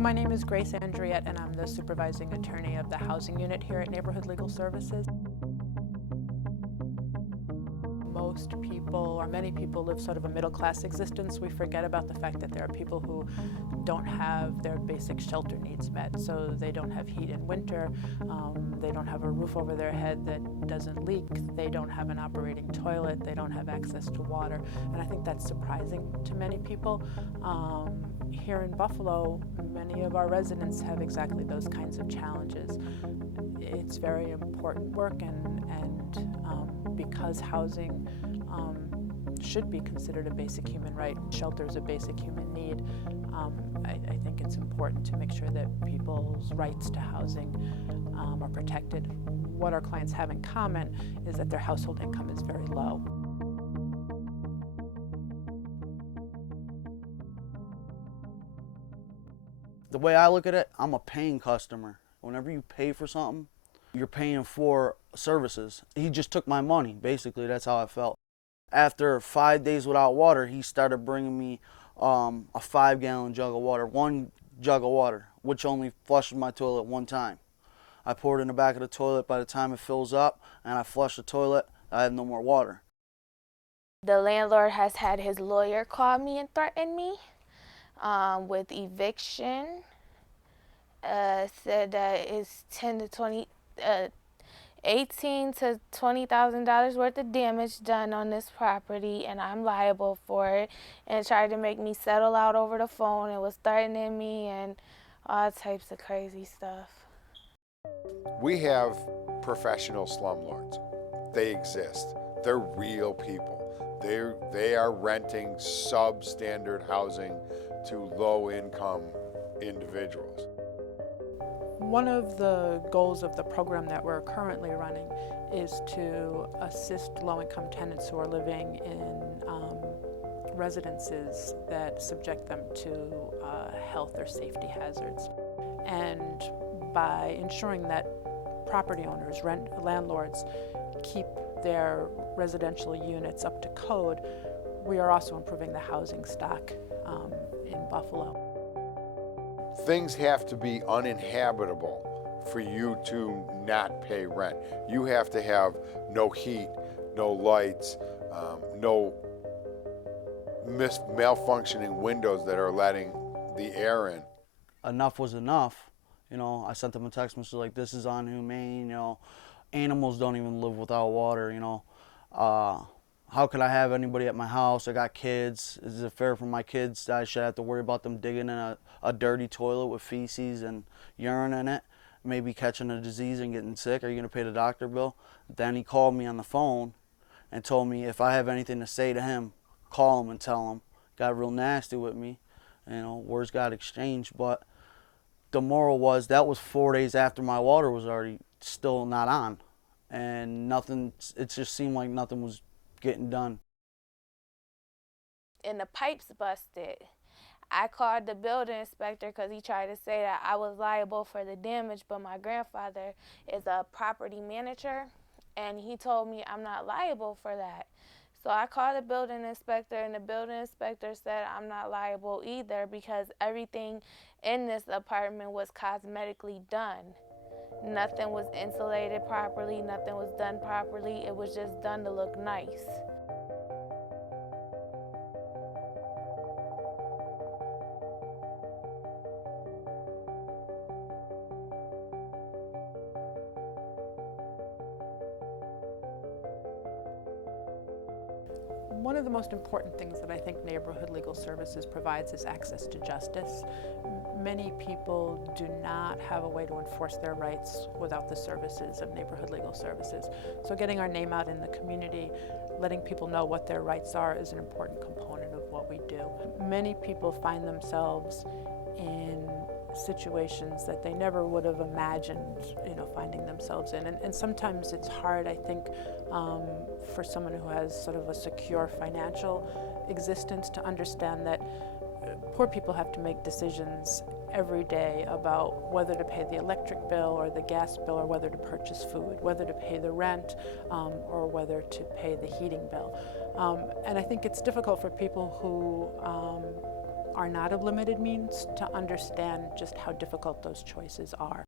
So my name is Grace Andriette, and I'm the supervising attorney of the housing unit here at Neighborhood Legal Services. Most people, or many people, live sort of a middle-class existence. We forget about the fact that there are people who don't have their basic shelter needs met. So they don't have heat in winter, they don't have a roof over their head that doesn't leak, they don't have an operating toilet, they don't have access to water. And I think that's surprising to many people. Here in Buffalo, many of our residents have exactly those kinds of challenges. It's very important work, and because housing should be considered a basic human right, shelter is a basic human need, I think it's important to make sure that people's rights to housing are protected. What our clients have in common is that their household income is very low. The way I look at it, I'm a paying customer. Whenever you pay for something, you're paying for services. He just took my money, basically. That's how I felt. After 5 days without water, he started bringing me a 5-gallon jug of water, one jug of water, which only flushes my toilet one time. I pour it in the back of the toilet. By the time it fills up and I flush the toilet, I have no more water. The landlord has had his lawyer call me and threaten me with eviction. Said that it's $18,000 to $20,000 worth of damage done on this property, and I'm liable for it, and tried to make me settle out over the phone and was threatening me and all types of crazy stuff. We have professional slumlords. They exist. They're real people. They are renting substandard housing to low-income individuals. One of the goals of the program that we're currently running is to assist low-income tenants who are living in residences that subject them to health or safety hazards. And by ensuring that property owners, landlords, keep their residential units up to code, we are also improving the housing stock in Buffalo. Things have to be uninhabitable for you to not pay rent. You have to have no heat, no lights, no malfunctioning windows that are letting the air in. Enough was enough. You know, I sent them a text message like, this is inhumane, you know, animals don't even live without water, you know. How could I have anybody at my house? I got kids. Is it fair for my kids that I should have to worry about them digging in a dirty toilet with feces and urine in it, maybe catching a disease and getting sick? Are you going to pay the doctor bill? Then he called me on the phone and told me if I have anything to say to him, call him and tell him. Got real nasty with me. You know, words got exchanged, but the moral was that was 4 days after my water was already still not on. And nothing, it just seemed like nothing was getting done. And the pipes busted. I called the building inspector because he tried to say that I was liable for the damage, but my grandfather is a property manager, and he told me I'm not liable for that. So I called the building inspector, and the building inspector said I'm not liable either because everything in this apartment was cosmetically done. Nothing was insulated properly, nothing was done properly. It was just done to look nice. One of the most important things that I think Neighborhood Legal Services provides is access to justice. Many people do not have a way to enforce their rights without the services of Neighborhood Legal Services. So getting our name out in the community, letting people know what their rights are, is an important component of what we do. Many people find themselves in situations that they never would have imagined, you know, finding themselves in. And sometimes it's hard, I think, for someone who has sort of a secure financial existence to understand that poor people have to make decisions every day about whether to pay the electric bill or the gas bill, or whether to purchase food, whether to pay the rent, or whether to pay the heating bill. And I think it's difficult for people who are not of limited means to understand just how difficult those choices are.